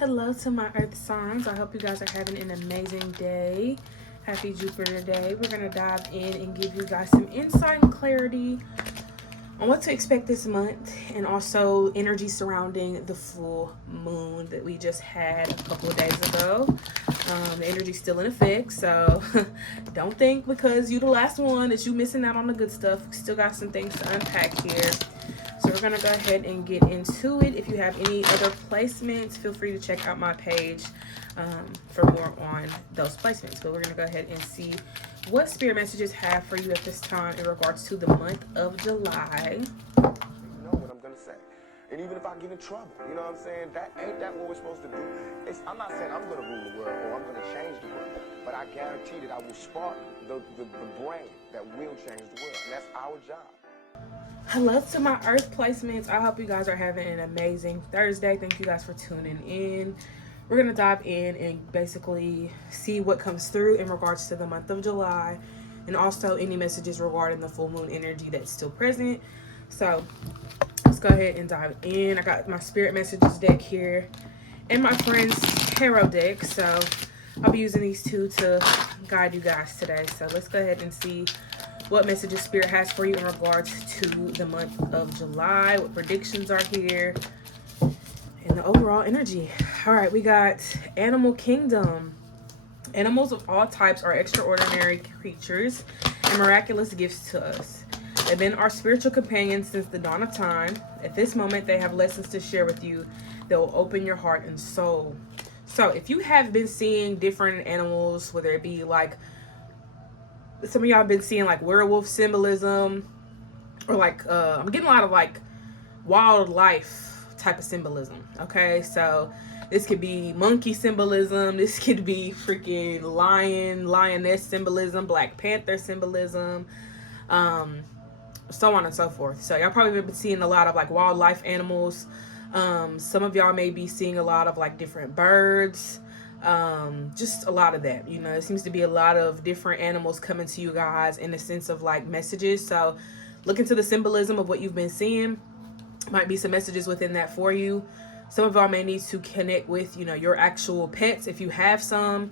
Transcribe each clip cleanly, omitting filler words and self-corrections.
Hello to my earth signs. I hope you guys are having an amazing day. Happy Jupiter day. We're going to dive in and give you guys some insight and clarity on what to expect this month, and also energy surrounding the full moon that we just had a couple of days ago. The energy's still in effect, so don't think because you're the last one that you're missing out on the good stuff. We still got some things to unpack here. So we're going to go ahead and get into it. If you have any other placements, feel free to check out my page for more on those placements. But we're going to go ahead and see what spirit messages have for you at this time in regards to the month of July. You know what I'm going to say. And even if I get in trouble, you know what I'm saying? Ain't that what we're supposed to do? I'm not saying I'm going to rule the world or I'm going to change the world. But I guarantee that I will spark the brain that will change the world. And that's our job. Hello to my earth placements. I hope you guys are having an amazing Thursday. Thank you guys for tuning in. We're going to dive in and basically see what comes through in regards to the month of July, and also any messages regarding the full moon energy that's still present. So let's go ahead and dive in. I got my spirit messages deck here and my friend's tarot deck. So I'll be using these two to guide you guys today. So let's go ahead and see what messages spirit has for you in regards to the month of July, what predictions are here, and the overall energy. All right, we got Animal Kingdom. Animals of all types are extraordinary creatures and miraculous gifts to us. They've been our spiritual companions since the dawn of time. At this moment, they have lessons to share with you that will open your heart and soul. So if you have been seeing different animals, whether it be like, some of y'all have been seeing like werewolf symbolism, or like I'm getting a lot of like wildlife type of symbolism. Okay, so this could be monkey symbolism, this could be freaking lioness symbolism, Black Panther symbolism, so on and so forth. So y'all probably been seeing a lot of like wildlife animals. Some of y'all may be seeing a lot of like different birds, just a lot of that. You know, it seems to be a lot of different animals coming to you guys in the sense of like messages. So look into the symbolism of what you've been seeing. Might be some messages within that for you. Some of y'all may need to connect with, you know, your actual pets if you have some.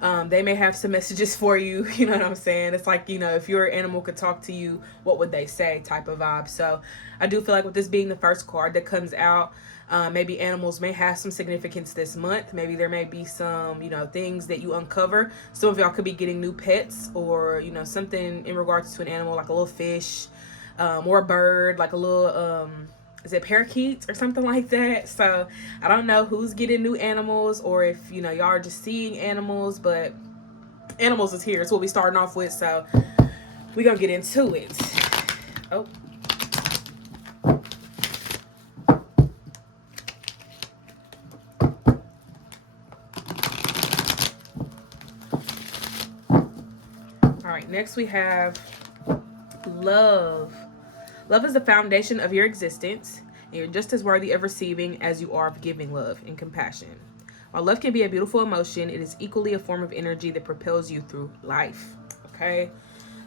They may have some messages for you. You know what I'm saying? It's like, you know, if your animal could talk to you, what would they say type of vibe. So I do feel like with this being the first card that comes out, maybe animals may have some significance this month. Maybe there may be some, you know, things that you uncover. Some of y'all could be getting new pets, or, you know, something in regards to an animal, like a little fish, or a bird, like a little, is it parakeets or something like that? So I don't know who's getting new animals, or if, you know, y'all are just seeing animals, but animals is here. It's what we starting off with. So we're going to get into it. Oh. All right, next we have love. Love is the foundation of your existence, and you're just as worthy of receiving as you are of giving love and compassion. While love can be a beautiful emotion, it is equally a form of energy that propels you through life. Okay?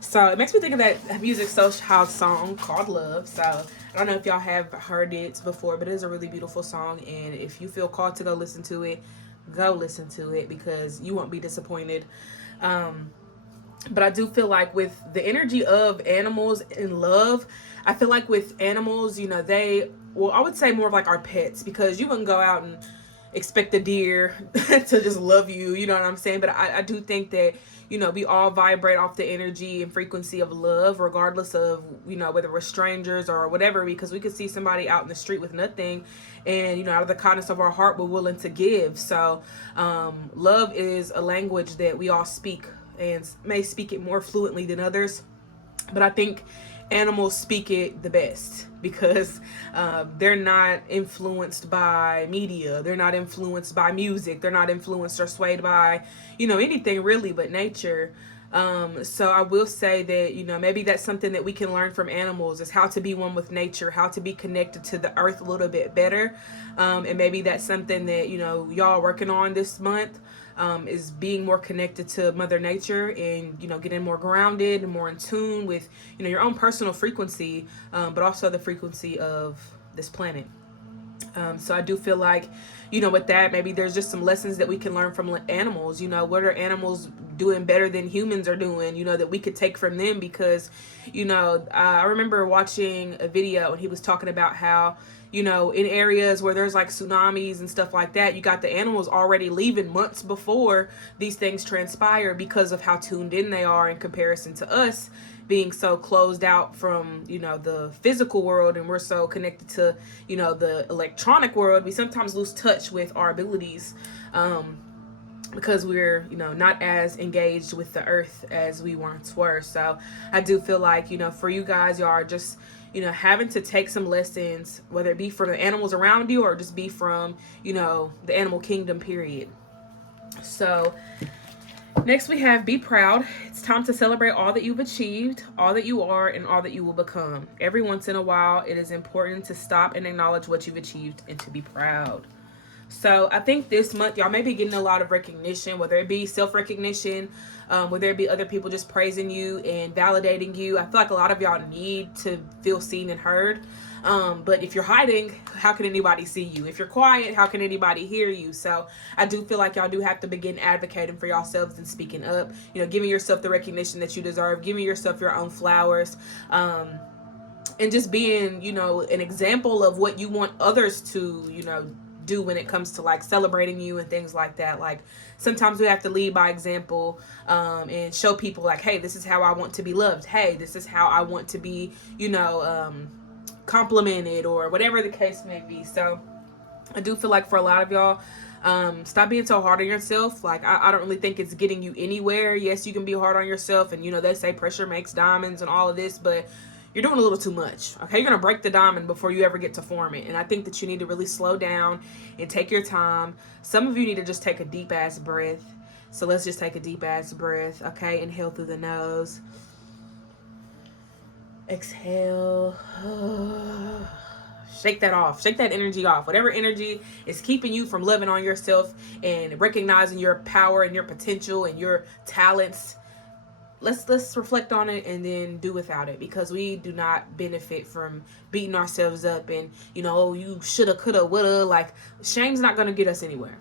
So it makes me think of that Music Soul Child song called Love. So I don't know if y'all have heard it before, but it is a really beautiful song. And if you feel called to go listen to it, go listen to it, because you won't be disappointed. But I do feel like with the energy of animals and love, I feel like with animals, you know, I would say more of like our pets, because you wouldn't go out and expect a deer to just love you, you know what I'm saying? But I do think that, you know, we all vibrate off the energy and frequency of love, regardless of, you know, whether we're strangers or whatever, because we could see somebody out in the street with nothing, and, you know, out of the kindness of our heart, we're willing to give. So love is a language that we all speak, and may speak it more fluently than others, but I think animals speak it the best, because they're not influenced by media, they're not influenced by music, they're not influenced or swayed by, you know, anything really but nature. So I will say that, you know, maybe that's something that we can learn from animals, is how to be one with nature, how to be connected to the earth a little bit better. And maybe that's something that, you know, y'all are working on this month. Is being more connected to Mother Nature, and, you know, getting more grounded and more in tune with, you know, your own personal frequency, but also the frequency of this planet. So I do feel like, with that, maybe there's just some lessons that we can learn from animals. What are animals doing better than humans are doing, that we could take from them? Because, I remember watching a video and he was talking about how, in areas where there's like tsunamis and stuff like that, you got the animals already leaving months before these things transpire because of how tuned in they are in comparison to us being so closed out from, the physical world, and we're so connected to, the electronic world. We sometimes lose touch with our abilities, because we're, not as engaged with the earth as we once were. So I do feel like, for you guys, y'all are just, having to take some lessons, whether it be from the animals around you or just be from, the animal kingdom, period. So next we have be proud. It's time to celebrate all that you've achieved, all that you are, and all that you will become. Every once in a while, it is important to stop and acknowledge what you've achieved and to be proud. So I think this month, y'all may be getting a lot of recognition, whether it be self-recognition, whether it be other people just praising you and validating you. I feel like a lot of y'all need to feel seen and heard. But if you're hiding, how can anybody see you? If you're quiet, how can anybody hear you? So I do feel like y'all do have to begin advocating for yourselves and speaking up, giving yourself the recognition that you deserve, giving yourself your own flowers, and just being, an example of what you want others to, do when it comes to like celebrating you and things like that. Like sometimes we have to lead by example, and show people like, hey, this is how I want to be loved. Hey, this is how I want to be, complimented, or whatever the case may be. So I do feel like for a lot of y'all, stop being so hard on yourself. Like I don't really think it's getting you anywhere. Yes, you can be hard on yourself, and they say pressure makes diamonds and all of this, but you're doing a little too much. Okay, you're gonna break the diamond before you ever get to form it. And I think that you need to really slow down and take your time. Some of you need to just take a deep ass breath. So let's just take a deep ass breath. Okay, inhale through the nose, exhale. Shake that off. Shake that energy off. Whatever energy is keeping you from loving on yourself and recognizing your power and your potential and your talents, let's reflect on it and then do without it, because we do not benefit from beating ourselves up and, you shoulda, coulda, woulda. Like, shame's not going to get us anywhere.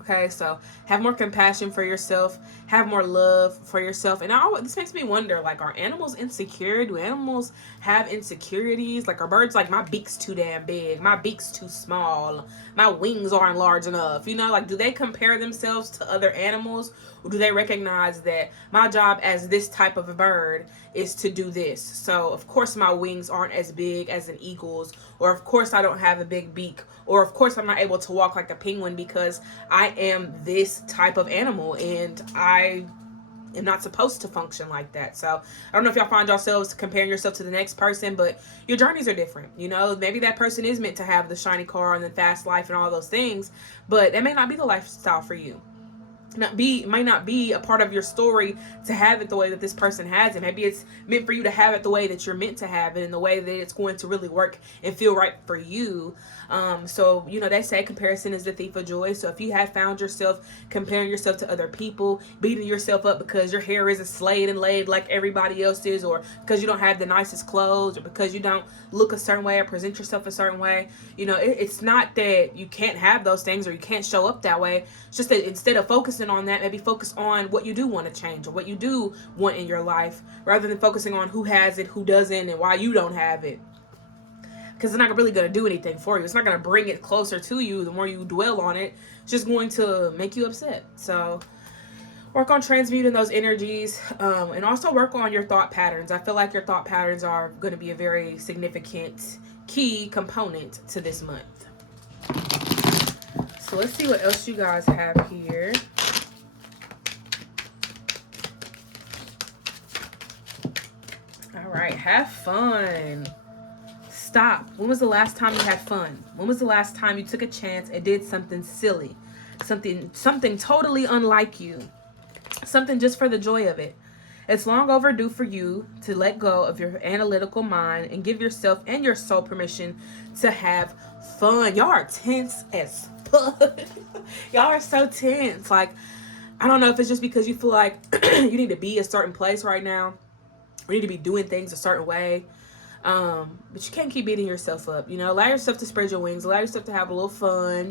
Okay, so have more compassion for yourself, have more love for yourself. And this makes me wonder, like, are animals insecure? Do animals have insecurities? Like, are birds like, my beak's too damn big, my beak's too small, my wings aren't large enough? Like, do they compare themselves to other animals? Or do they recognize that my job as this type of a bird is to do this? So, of course, my wings aren't as big as an eagle's, or of course, I don't have a big beak, or of course, I'm not able to walk like a penguin because I am this type of animal and I am not supposed to function like that. So I don't know if y'all find yourselves comparing yourself to the next person, but your journeys are different. Maybe that person is meant to have the shiny car and the fast life and all those things, but that may not be the lifestyle for you. Might not be a part of your story to have it the way that this person has it. Maybe it's meant for you to have it the way that you're meant to have it, in the way that it's going to really work and feel right for you. So they say comparison is the thief of joy. So if you have found yourself comparing yourself to other people, beating yourself up because your hair isn't slayed and laid like everybody else is, or because you don't have the nicest clothes, or because you don't look a certain way or present yourself a certain way, it's not that you can't have those things or you can't show up that way. It's just that instead of focusing on that, maybe focus on what you do want to change or what you do want in your life, rather than focusing on who has it, who doesn't, and why you don't have it. Because it's not really going to do anything for you. It's not going to bring it closer to you. The more you dwell on it, it's just going to make you upset. So work on transmuting those energies, and also work on your thought patterns. I feel like your thought patterns are going to be a very significant key component to this month. So let's see what else you guys have here. All right, have fun. Stop. When was the last time you had fun? When was the last time you took a chance and did something silly? Something totally unlike you. Something just for the joy of it. It's long overdue for you to let go of your analytical mind and give yourself and your soul permission to have fun. Y'all are tense as fuck. Y'all are so tense. Like, I don't know if it's just because you feel like you need to be a certain place right now. We need to be doing things a certain way. But you can't keep beating yourself up. Allow yourself to spread your wings. Allow yourself to have a little fun.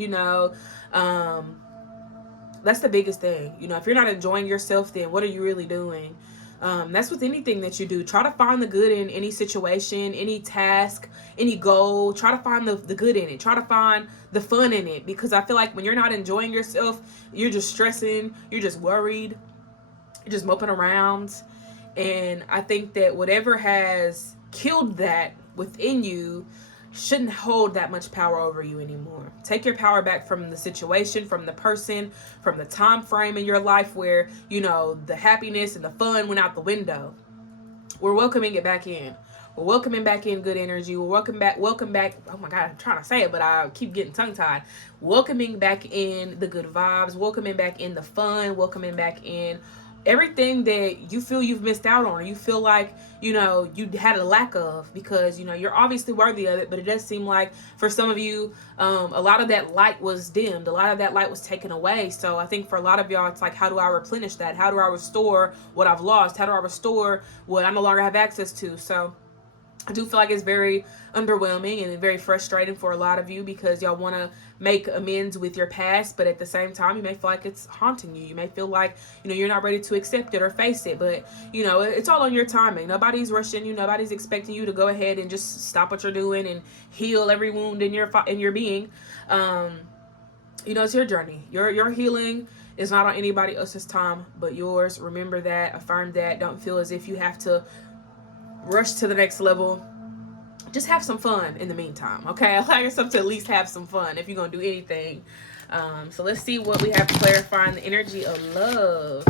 That's the biggest thing. If you're not enjoying yourself, then what are you really doing? That's with anything that you do. Try to find the good in any situation, any task, any goal. Try to find the good in it. Try to find the fun in it. Because I feel like when you're not enjoying yourself, you're just stressing. You're just worried. You're just moping around. And I think that whatever has killed that within you shouldn't hold that much power over you anymore. Take your power back from the situation, from the person, from the time frame in your life where, the happiness and the fun went out the window. We're welcoming it back in. We're welcoming back in good energy. We're welcome back. Oh my God, I'm trying to say it, but I keep getting tongue tied. Welcoming back in the good vibes. Welcoming back in the fun. Welcoming back in everything that you feel you've missed out on, or you feel like you had a lack of, because you're obviously worthy of it, but it does seem like for some of you a lot of that light was dimmed, a lot of that light was taken away. So I think for a lot of y'all, it's like, how do I replenish that? How do I restore what I've lost? How do I restore what I no longer have access to? So I do feel like it's very underwhelming and very frustrating for a lot of you, because y'all want to make amends with your past, but at the same time, you may feel like it's haunting you. You may feel like, you're not ready to accept it or face it, but, it's all on your timing. Nobody's rushing you. Nobody's expecting you to go ahead and just stop what you're doing and heal every wound in your being. It's your journey. Your healing is not on anybody else's time but yours. Remember that. Affirm that. Don't feel as if you have to rush to the next level. Just have some fun in the meantime, okay? Allow yourself to at least have some fun if you're gonna do anything. So let's see what we have clarifying the energy of love.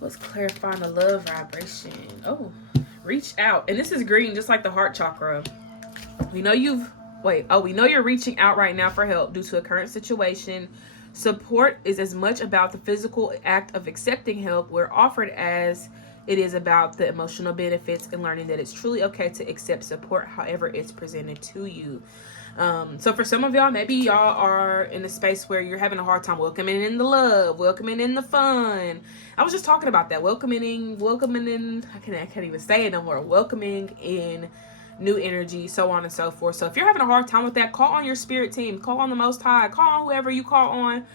Let's clarify the love vibration. Oh, reach out. And this is green, just like the heart chakra. We know you're reaching out right now for help due to a current situation. Support is as much about the physical act of accepting help we're offered as it is about the emotional benefits and learning that it's truly okay to accept support however it's presented to you. So for some of y'all, maybe y'all are in a space where you're having a hard time welcoming in the love, welcoming in the fun. I was just talking about that. Welcoming in, I can't even say it no more. Welcoming in new energy, so on and so forth. So if you're having a hard time with that, call on your spirit team, call on the Most High, call on whoever you call on,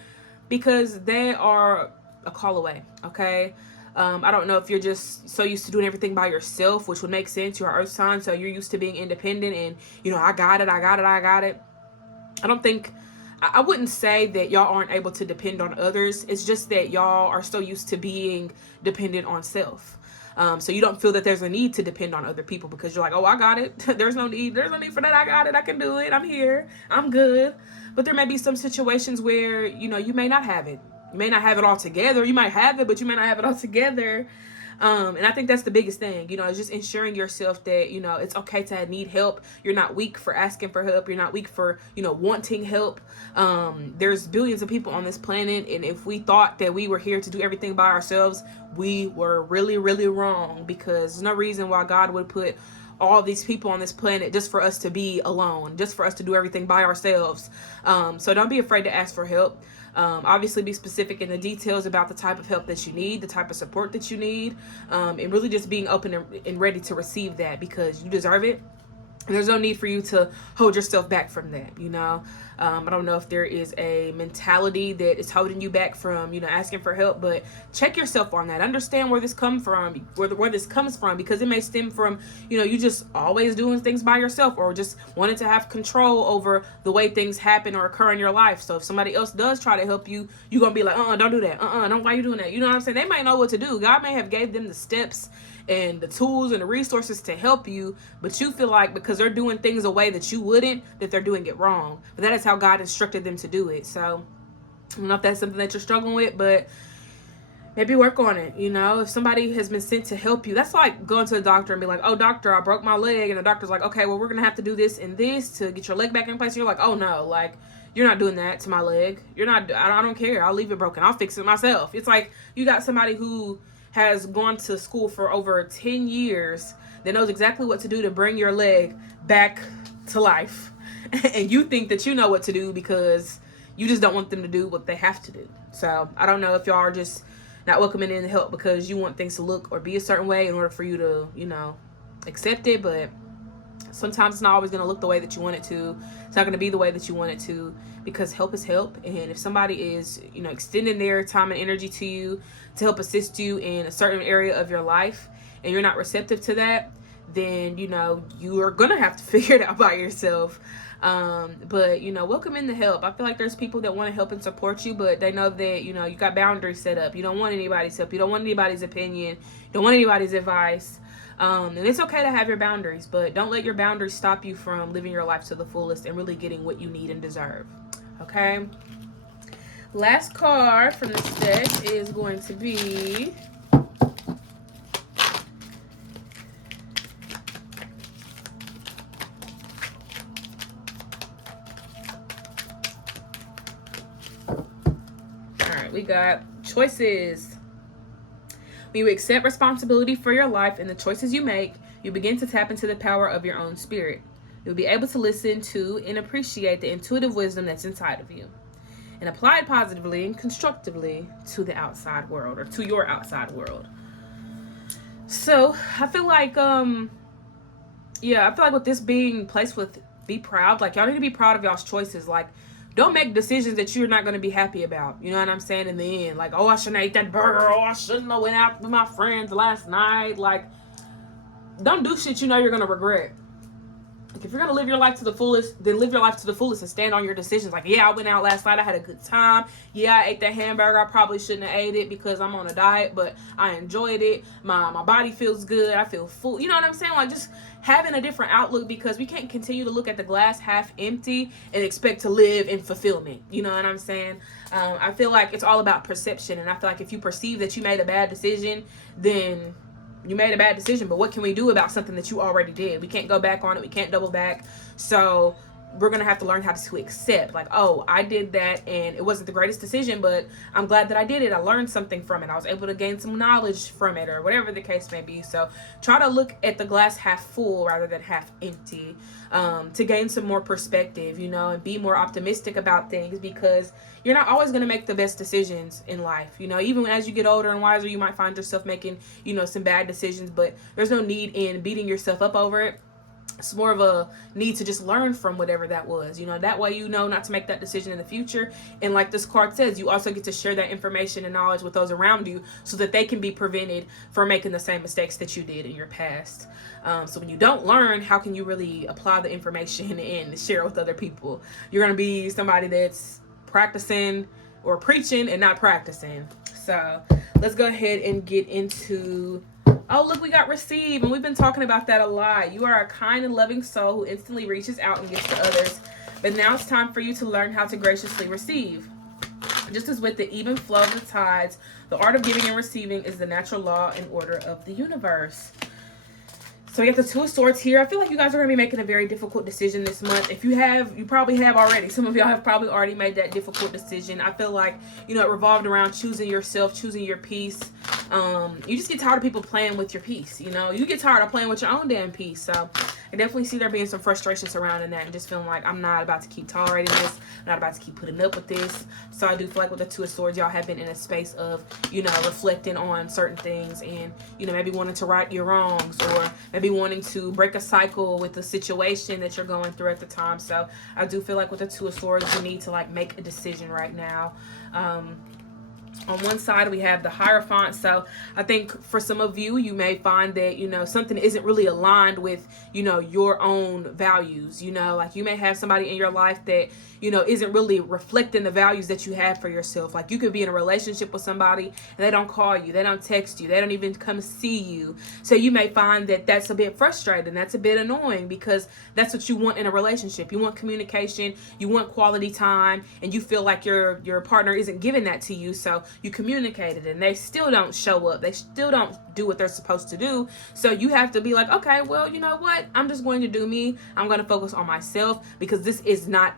because they are a call away, okay? I don't know if you're just so used to doing everything by yourself, which would make sense. You're an earth sign, so you're used to being independent and, I got it. I wouldn't say that y'all aren't able to depend on others. It's just that y'all are so used to being dependent on self. So you don't feel that there's a need to depend on other people, because you're like, oh, I got it. There's no need for that. I got it. I can do it. I'm here. I'm good. But there may be some situations where, you may not have it. You may not have it all together. You might have it, but you may not have it all together. And I think that's the biggest thing, is just ensuring yourself that, it's okay to need help. You're not weak for asking for help. You're not weak for, wanting help. There's billions of people on this planet. And if we thought that we were here to do everything by ourselves, we were really, really wrong, because there's no reason why God would put all these people on this planet just for us to be alone, just for us to do everything by ourselves. So don't be afraid to ask for help. Obviously be specific in the details about the type of help that you need, the type of support that you need, and really just being open and ready to receive that, because you deserve it. And there's no need for you to hold yourself back from that, I don't know if there is a mentality that is holding you back from, asking for help, but check yourself on that. Understand where this comes from, where this comes from, because it may stem from, you just always doing things by yourself, or just wanting to have control over the way things happen or occur in your life. So if somebody else does try to help you, you're going to be like, don't do that. Don't, why you doing that? You know what I'm saying? They might know what to do. God may have gave them the steps and the tools and the resources to help you, but you feel like because they're doing things a way that you wouldn't, that they're doing it wrong. But that is how God instructed them to do it. So I don't know if that's something that you're struggling with, but maybe work on it. If somebody has been sent to help you, that's like going to the doctor and be like, oh, doctor, I broke my leg. And the doctor's like, okay, well, we're going to have to do this and this to get your leg back in place. And you're like, oh no, like, you're not doing that to my leg. I don't care. I'll leave it broken. I'll fix it myself. It's like you got somebody who has gone to school for over 10 years that knows exactly what to do to bring your leg back to life. And you think that you know what to do because you just don't want them to do what they have to do. So I don't know if y'all are just not welcoming in help because you want things to look or be a certain way in order for you to, accept it, but sometimes it's not always going to look the way that you want it to. It's not going to be the way that you want it to, because help is help. And if somebody is, extending their time and energy to you to help assist you in a certain area of your life, and you're not receptive to that, then, you are going to have to figure it out by yourself. But, welcome in the help. I feel like there's people that want to help and support you, but they know that, you got boundaries set up. You don't want anybody's help. You don't want anybody's opinion. You don't want anybody's advice. And it's okay to have your boundaries, but don't let your boundaries stop you from living your life to the fullest and really getting what you need and deserve. Okay? Last card from this deck is going to be... we got choices. When you accept responsibility for your life and the choices you make, you begin to tap into the power of your own spirit. You'll be able to listen to and appreciate the intuitive wisdom that's inside of you and apply it positively and constructively to the outside world, or to your outside world. So I feel like, with this being placed with be proud, like y'all need to be proud of y'all's choices. Like, don't make decisions that you're not going to be happy about. You know what I'm saying? In the end, like, oh, I shouldn't have ate that burger. Oh, I shouldn't have went out with my friends last night. Like, don't do shit you're going to regret. Like, if you're going to live your life to the fullest, then live your life to the fullest and stand on your decisions. Like, yeah, I went out last night. I had a good time. Yeah, I ate that hamburger. I probably shouldn't have ate it because I'm on a diet, but I enjoyed it. My body feels good. I feel full. You know what I'm saying? Like, just having a different outlook, because we can't continue to look at the glass half empty and expect to live in fulfillment. You know what I'm saying? I feel like it's all about perception. And I feel like if you perceive that you made a bad decision, then you made a bad decision. But what can we do about something that you already did? We can't go back on it. We can't double back. So we're going to have to learn how to accept, like, oh, I did that and it wasn't the greatest decision, but I'm glad that I did it. I learned something from it. I was able to gain some knowledge from it, or whatever the case may be. So try to look at the glass half full rather than half empty, to gain some more perspective, and be more optimistic about things, because you're not always going to make the best decisions in life. Even as you get older and wiser, you might find yourself making, some bad decisions, but there's no need in beating yourself up over it. It's more of a need to just learn from whatever that was. That way not to make that decision in the future. And like this card says, you also get to share that information and knowledge with those around you so that they can be prevented from making the same mistakes that you did in your past. So when you don't learn, how can you really apply the information and share it with other people? You're going to be somebody that's practicing or preaching and not practicing. So let's go ahead and get into... Oh, look, we got receive, and we've been talking about that a lot. You are a kind and loving soul who instantly reaches out and gives to others. But now it's time for you to learn how to graciously receive. Just as with the even flow of the tides, the art of giving and receiving is the natural law and order of the universe. So we got the Two of Swords here. I feel like you guys are going to be making a very difficult decision this month. If you have, you probably have already. Some of y'all have probably already made that difficult decision. I feel like, it revolved around choosing yourself, choosing your peace. You just get tired of people playing with your peace, You get tired of playing with your own damn peace. So I definitely see there being some frustration surrounding that, and just feeling like I'm not about to keep tolerating this. I'm not about to keep putting up with this. So I do feel like with the Two of Swords, y'all have been in a space of, reflecting on certain things, and, maybe wanting to right your wrongs, or maybe wanting to break a cycle with the situation that you're going through at the time. So I do feel like with the Two of Swords, you need to make a decision right now. On one side, we have the Hierophant. So I think for some of you, you may find that, something isn't really aligned with, your own values. Like you may have somebody in your life that, isn't really reflecting the values that you have for yourself. Like you could be in a relationship with somebody and they don't call you, they don't text you, they don't even come see you. So you may find that that's a bit frustrating. That's a bit annoying, because that's what you want in a relationship. You want communication, you want quality time, and you feel like your partner isn't giving that to you. So you communicated and they still don't show up. They still don't do what they're supposed to do. So you have to be like, okay, well, you know what? I'm just going to do me. I'm going to focus on myself, because this is not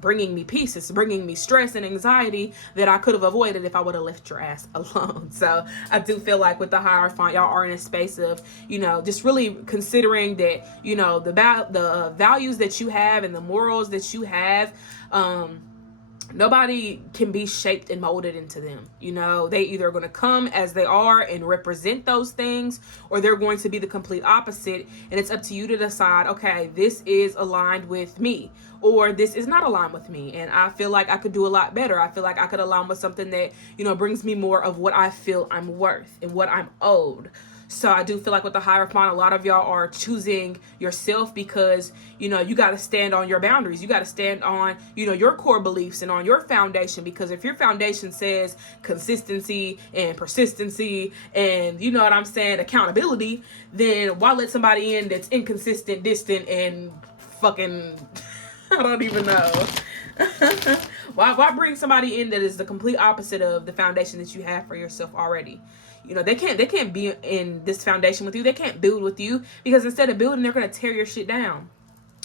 bringing me peace. It's bringing me stress and anxiety that I could have avoided if I would have left your ass alone. So I do feel like with the Hierophant, y'all are in a space of, just really considering that, the values that you have and the morals that you have, nobody can be shaped and molded into them. You know, they either are going to come as they are and represent those things, or they're going to be the complete opposite. And it's up to you to decide, okay, this is aligned with me, or this is not aligned with me. And I feel like I could do a lot better. I feel like I could align with something that, you know, brings me more of what I feel I'm worth and what I'm owed. So I do feel like with the Hierophant, a lot of y'all are choosing yourself because, you know, you got to stand on your boundaries. You got to stand on, you know, your core beliefs and on your foundation, because if your foundation says consistency and persistency and, you know what I'm saying, accountability, then why let somebody in that's inconsistent, distant, and fucking, I don't even know. Why bring somebody in that is the complete opposite of the foundation that you have for yourself already? You know, they can't be in this foundation with you. They can't build with you, because instead of building, they're going to tear your shit down.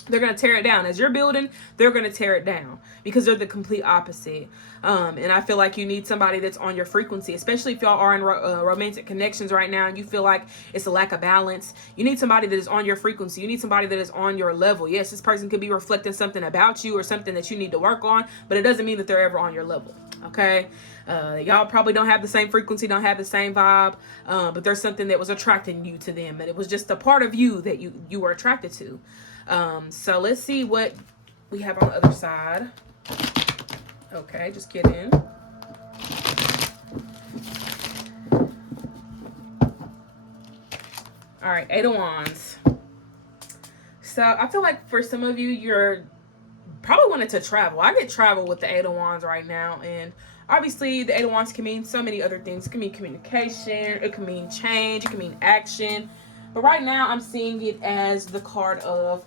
They're going to tear it down. As you're building, they're going to tear it down, because they're the complete opposite. And I feel like you need somebody that's on your frequency, especially if y'all are in romantic connections right now and you feel like it's a lack of balance. You need somebody that is on your frequency. You need somebody that is on your level. Yes, this person could be reflecting something about you or something that you need to work on, but it doesn't mean that they're ever on your level. Okay? Y'all probably don't have the same frequency, don't have the same vibe, but there's something that was attracting you to them, and it was just a part of you that you were attracted to. So let's see what we have on the other side. Okay, just get in. All right, Eight of Wands. So I feel like for some of you, you're probably wanting to travel. I get travel with the Eight of Wands right now, and obviously the Eight of Wands can mean so many other things. It can mean communication, it can mean change, it can mean action. But right now I'm seeing it as the card of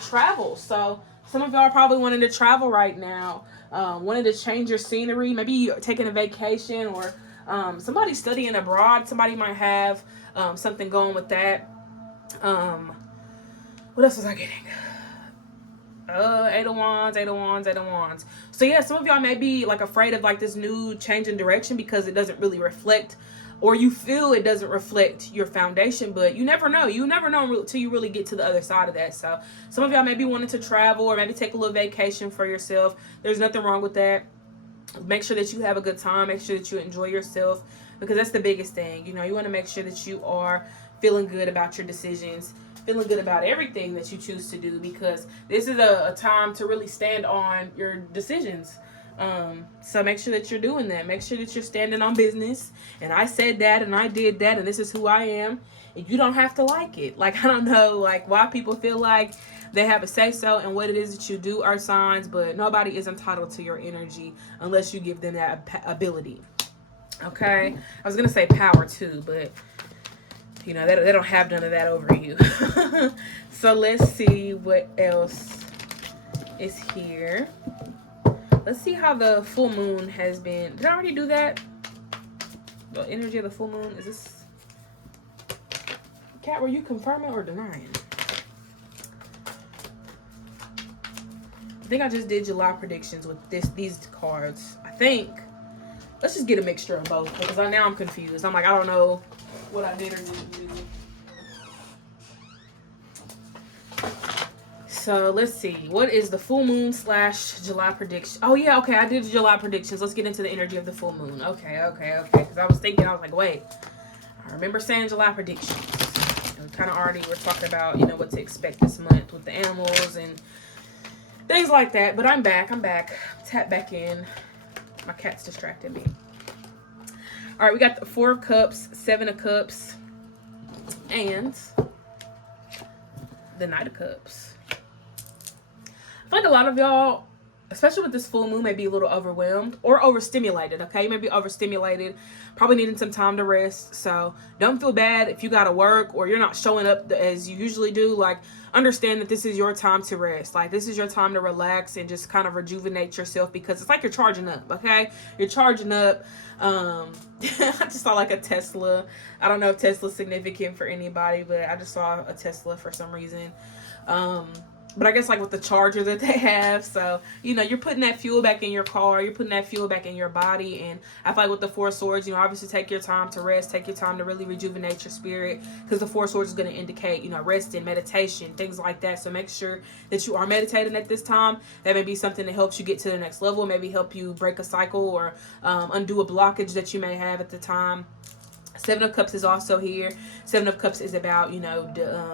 travel. So some of y'all are probably wanting to travel right now, wanting to change your scenery, maybe you're taking a vacation, or somebody studying abroad. Somebody might have something going with that. What else was I getting? Eight of Wands, Eight of Wands, Eight of Wands. So yeah, some of y'all may be like afraid of like this new change in direction because it doesn't really reflect, or you feel it doesn't reflect your foundation, but you never know. You never know until you really get to the other side of that. So some of y'all may be wanting to travel or maybe take a little vacation for yourself. There's nothing wrong with that. Make sure that you have a good time. Make sure that you enjoy yourself, because that's the biggest thing. You know, you want to make sure that you are feeling good about your decisions, feeling good about everything that you choose to do, because this is a time to really stand on your decisions. So make sure that you're doing that. Make sure that you're standing on business. And I said that and I did that and this is who I am. And you don't have to like it. Like, I don't know, like, why people feel like they have a say-so in what it is that you do, are signs, but nobody is entitled to your energy unless you give them that ability. Okay? I was going to say power too, but you know, they don't have none of that over you. So let's see what else is here. Let's see how the full moon has been. Did I already do that? The energy of the full moon. Is this... Kat, were you confirming or denying? I think I just did July predictions with these cards. I think. Let's just get a mixture of both, because now I'm confused. I'm like, I don't know what I did or didn't do. So let's see. What is the full moon / July prediction? Oh yeah, okay. I did the July predictions. Let's get into the energy of the full moon. Okay. Because I was like, wait. I remember saying July predictions. And kind of already we're talking about, you know, what to expect this month with the animals and things like that. But I'm back. Tap back in. My cat's distracted me. All right, we got the 4 of Cups, 7 of Cups, and the Knight of Cups. I feel like a lot of y'all, especially with this full moon, may be a little overwhelmed or overstimulated, okay? You may be overstimulated, probably needing some time to rest. So don't feel bad if you got to work or you're not showing up as you usually do. Like, understand that this is your time to rest. Like, this is your time to relax and just kind of rejuvenate yourself, because it's like you're charging up, okay? You're charging up. I just saw like a Tesla. I don't know if Tesla's significant for anybody, but I just saw a Tesla for some reason. but I guess like with the charger that they have, so you know, you're putting that fuel back in your car, you're putting that fuel back in your body. And I feel like with the Four Swords, you know, obviously take your time to rest, take your time to really rejuvenate your spirit, because the Four Swords is going to indicate, you know, rest and meditation, things like that. So make sure that you are meditating at this time. That may be something that helps you get to the next level, maybe help you break a cycle or undo a blockage that you may have at the time. Seven of Cups is also here. Seven of Cups is about, you know, the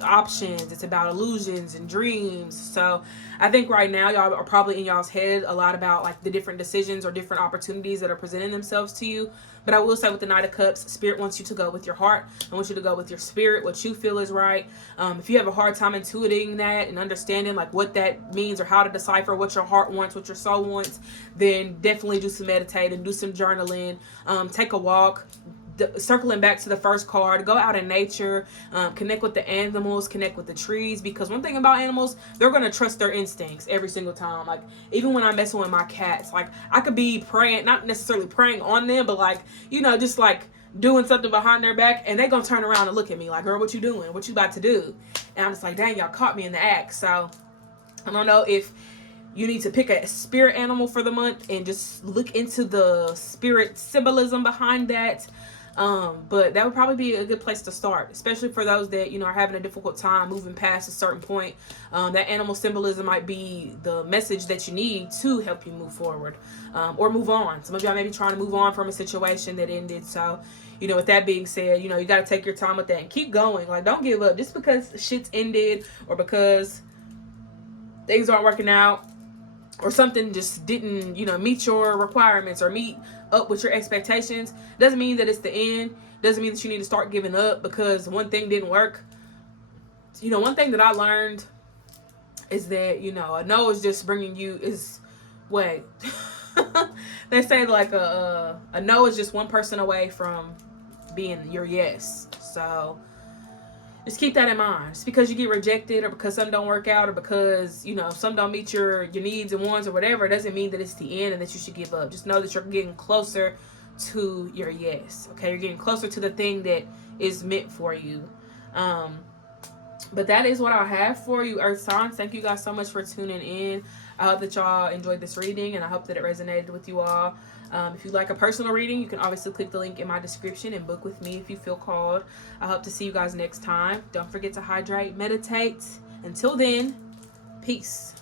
options. It's about illusions and dreams. So I think right now y'all are probably in y'all's head a lot about like the different decisions or different opportunities that are presenting themselves to you. But I will say with the Knight of Cups, Spirit wants you to go with your heart. I want you to go with your spirit, what you feel is right. If you have a hard time intuiting that and understanding like what that means or how to decipher what your heart wants, what your soul wants, then definitely do some meditating, do some journaling, take a walk. Circling back to the first card, go out in nature, connect with the animals, connect with the trees, because one thing about animals, they're going to trust their instincts every single time. Like even when I'm messing with my cats, like I could be praying, not necessarily praying on them, but like, you know, just like doing something behind their back, and they're going to turn around and look at me like, girl, what you doing? What you about to do? And I'm just like, dang, y'all caught me in the act. So I don't know if you need to pick a spirit animal for the month and just look into the spirit symbolism behind that. But that would probably be a good place to start, especially for those that, you know, are having a difficult time moving past a certain point. That animal symbolism might be the message that you need to help you move forward, or move on. Some of y'all may be trying to move on from a situation that ended. So, you know, with that being said, you know, you got to take your time with that and keep going. Like, don't give up just because shit's ended or because things aren't working out or something just didn't, you know, meet your requirements or meet up with your expectations. Doesn't mean that it's the end. Doesn't mean that you need to start giving up because one thing didn't work. You know, one thing that I learned is that, you know, a no is just bringing you they say like a no is just one person away from being your yes. So just keep that in mind. Just because you get rejected or because something don't work out or because, you know, some don't meet your needs and wants or whatever, it doesn't mean that it's the end and that you should give up. Just know that you're getting closer to your yes. Okay, you're getting closer to the thing that is meant for you. But that is what I have for you, Earth signs. Thank you guys so much for tuning in. I hope that y'all enjoyed this reading and I hope that it resonated with you all. If you'd like a personal reading, you can obviously click the link in my description and book with me if you feel called. I hope to see you guys next time. Don't forget to hydrate, meditate. Until then, peace.